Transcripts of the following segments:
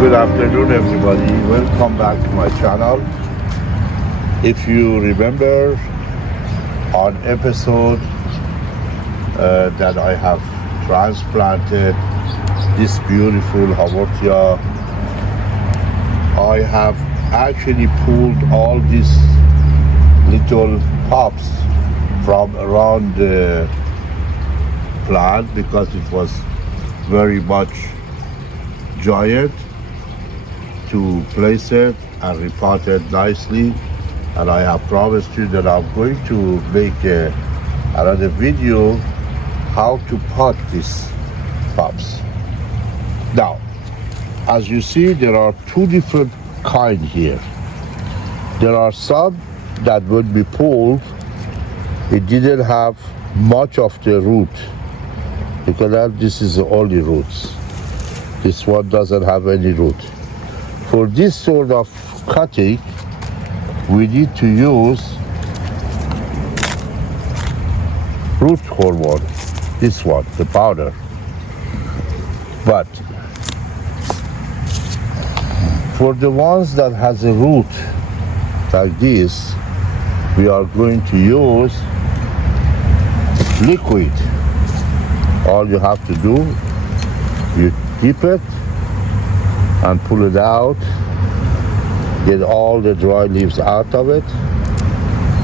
Good afternoon, everybody. Welcome back to my channel. If you remember on episode that I have transplanted this beautiful Haworthia, I have actually pulled all these little pops from around the plant because it was very much giant to place it and repot it nicely. And I have promised you that I'm going to make another video how to pot these pops. Now, as you see, there are two different kinds here. There are some that would be pulled, it didn't have much of the root. Because this is the only roots. This one doesn't have any root. For this sort of cutting, we need to use root hormone, this one, the powder. But for the ones that has a root like this, we are going to use liquid. All you have to do, you dip it and pull it out, get all the dry leaves out of it,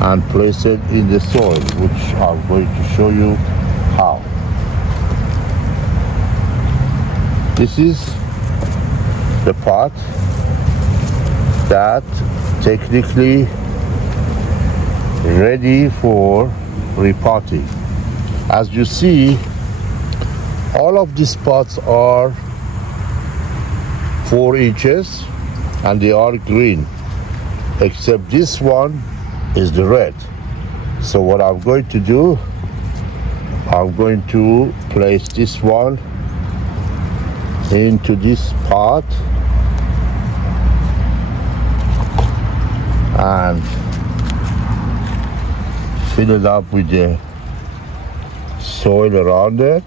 and place it in the soil, which I'm going to show you how. This is the pot that technically ready for repotting. As you see, all of these pots are 4 inches and they are green, except this one is the red. So what I'm going to do, I'm going to place this one into this pot and fill it up with the soil around it.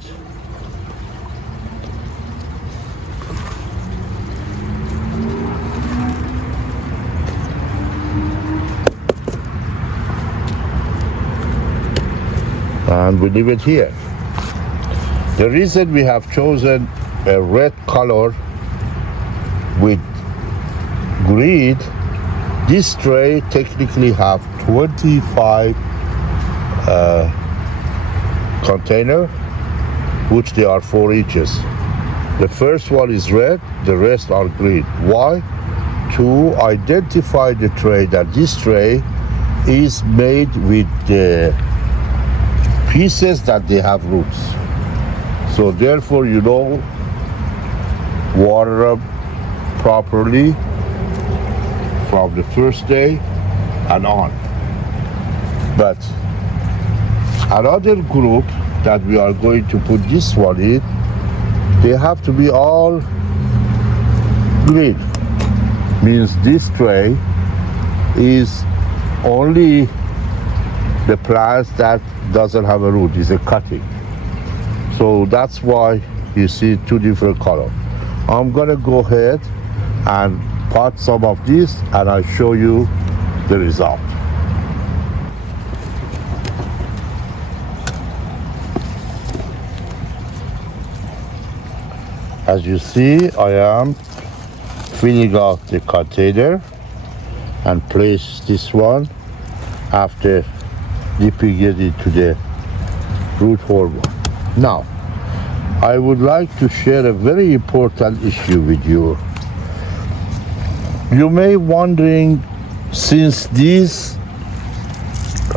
And we leave it here. The reason we have chosen a red color with green, this tray technically have 25 container, which they are 4 inches. The first one is red, the rest are green. Why? To identify the tray, that this tray is made with the pieces that they have roots. So therefore, you know, water them properly from the first day and on. But another group that we are going to put this one in, they have to be all green. Means this tray is only the plants that doesn't have a root, is a cutting. So that's why you see two different colors. I'm gonna go ahead and pot some of this and I'll show you the result. As you see, I am filling out the container and place this one after dipping it into the root hormone. Now, I would like to share a very important issue with you. You may wondering, since this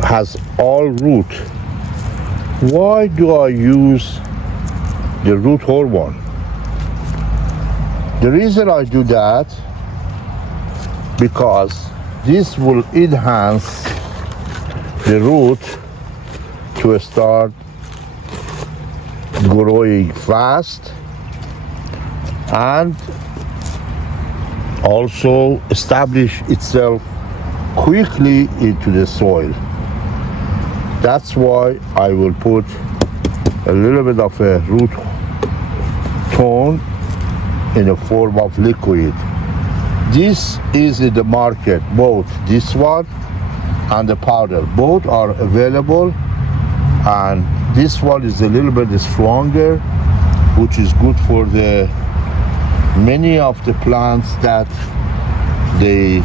has all root, why do I use the root hormone? The reason I do that, because this will enhance the root to start growing fast and also establish itself quickly into the soil. That's why I will put a little bit of a root tone in the form of liquid. This is in the market, both this one and the powder. Both are available, and this one is a little bit stronger, which is good for the many of the plants that they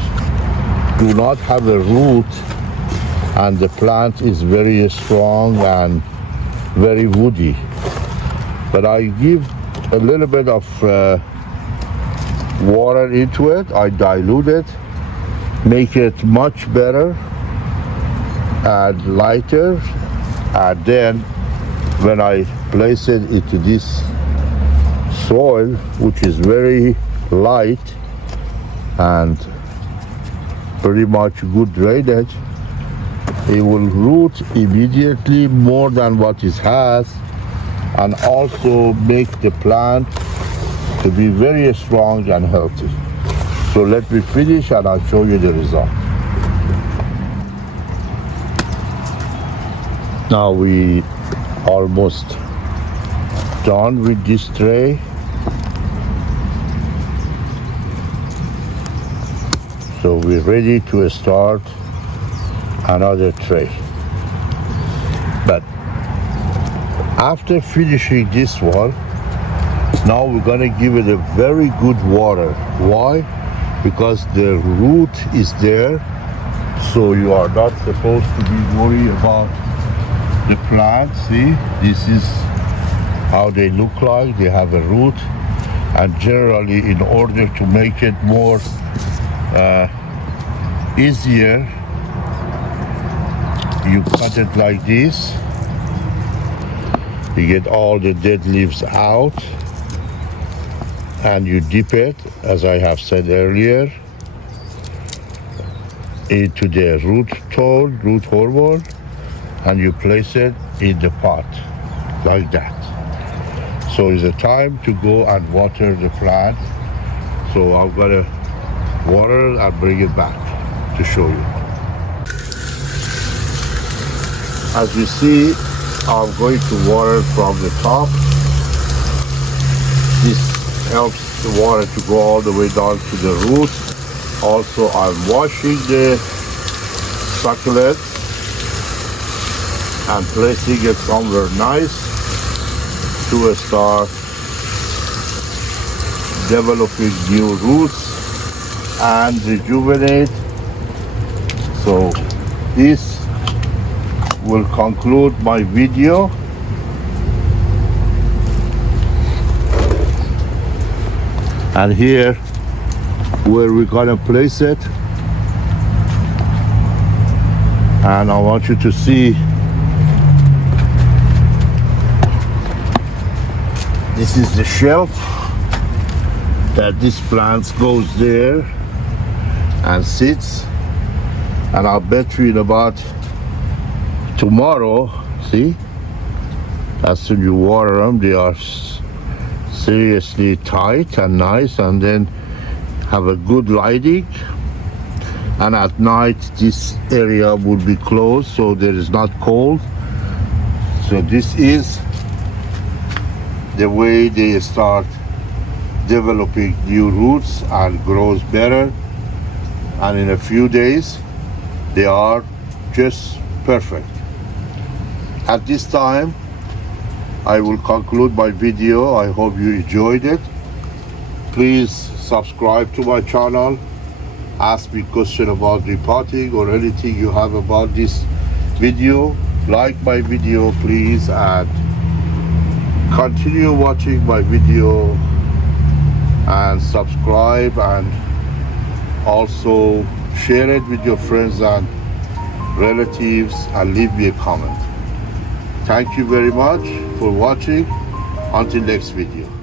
do not have a root, and the plant is very strong and very woody. But I give a little bit of water into it. I dilute it, make it much better and lighter, and then when I place it into this soil, which is very light and pretty much good drainage, it will root immediately more than what it has, and also make the plant to be very strong and healthy. So let me finish and I'll show you the result. Now we almost done with this tray. So we're ready to start another tray. But after finishing this one, now we're gonna give it a very good water. Why? Because the root is there, so you are not supposed to be worried about the plant. See, this is how they look like. They have a root, and generally in order to make it more easier, you cut it like this. You get all the dead leaves out, and you dip it, as I have said earlier, into the root hormone, and you place it in the pot like that. So it's a time to go and water the plant. So I'm gonna water it and bring it back to show you. As you see, I'm going to water from the top. This helps the water to go all the way down to the root. Also, I'm washing the succulent and placing it somewhere nice to start developing new roots and rejuvenate. So this will conclude my video. And here where we're gonna place it, and I want you to see this is the shelf that this plant goes there and sits, and I'll bet you in about tomorrow, see, as soon as you water them, they are seriously tight and nice, and then have a good lighting. And at night this area will be closed, so there is not cold. So this is the way they start developing new roots and grows better, and in a few days they are just perfect. At this time I will conclude my video. I hope you enjoyed it. Please subscribe to my channel. Ask me question about repotting or anything you have about this video. Like my video, please, and continue watching my video and subscribe, and also share it with your friends and relatives, and leave me a comment. Thank you very much for watching. Until next video.